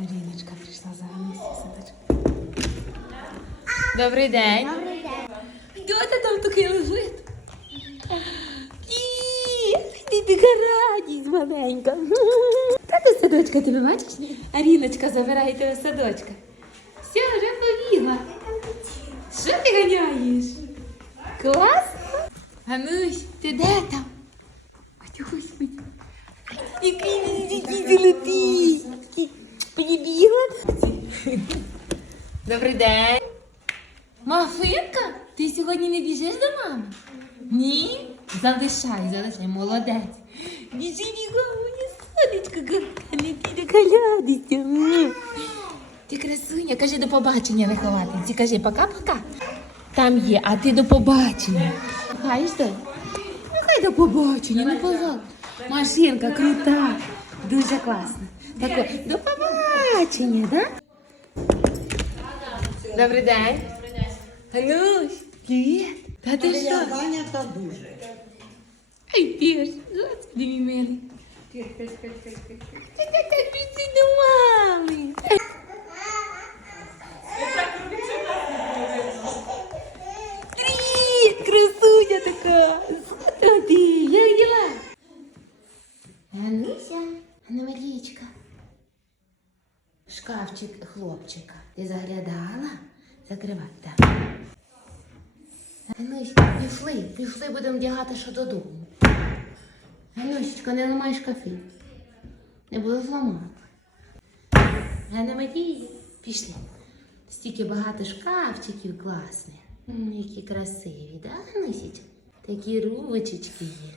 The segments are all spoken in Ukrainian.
Аріночка прийшла за Ганусі. Добрий день. Добрий день. Хто ти там такий лежить? Ти така радість маленька. Та ти садочка, ти бачиш? Аріночка забирає тебе садочка. Все, вже побігла. Що ти ганяєш? Клас? Ганусь, ти де там? Ой, господи. Який він такий Прибігла. Добрий день. Мафинка, ти сьогодні не біжиш до мами? Ні? Залишай, залишай, молодець. Біжи моє сонечко, не ти така Ти красуня, кажи до побачення не. Кажи пока-пока. Там є, а ти до побачення. Хаєш до? Ну хай до побачення, ну пожалуйста. Машинка крута, дуже класна. Так, от, до побачення, так? Да? Добрий день. Гануш, привіт. Та ти що? Я зайнята дуже. Ай, ти ж, господи мій милий. Ти так так біжи до мами. Привіт, красуня така. Хто ти? Як діла? Гануся, Анна-Марічка. Шкафчик хлопчика. Ти заглядала? Закривай, так. Ганусь, пішли, пішли, будемо вдягати що додому. Ганусечка, не ламай шкафи. Не було зламати. Ганна Матія, пішли. Стільки багато шкафчиків класних. Які красиві, да, Ганусечка? Такі ручечки є.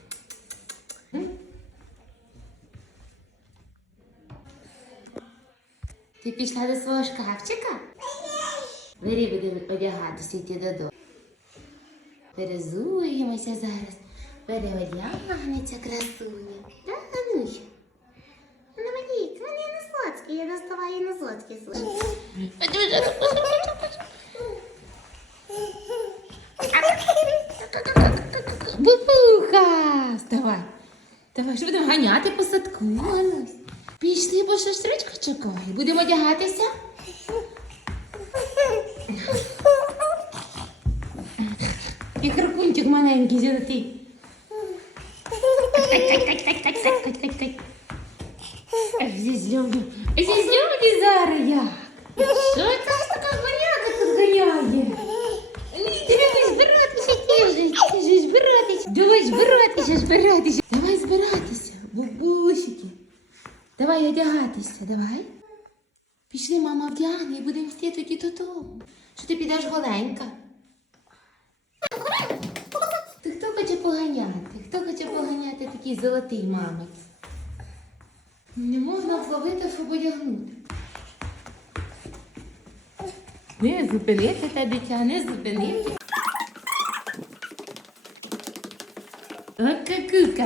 Ти пішла до свого шкафчика? Бери, будемо одягатися йти додому. Перезуємося зараз. Переодягнеться красуня. Так, Ануся? Ну, я доставаю не сладкі сладкі. Бубуха! Вставай. Давай, що будемо ганяти по? Бо сестричка чекає. Будемо одягатися? І крокунчик маленький золотий. Зізлюблю. Зізлюблю зараз як. Що це така гоняка тут? Ні, давай збиратися ти ж збиратися. Давай збиратися. Збиратися, Давай одягатися, давай. Пішли, мама вдягне і будемо йти тоді додому. Що ти підеш голенька? Ти хто хоче поганяти? Хто хоче поганяти такий золотий мамець? Не можна вловити, щоб одягнути. Не зупинити те дитя, не зупинити. От какука.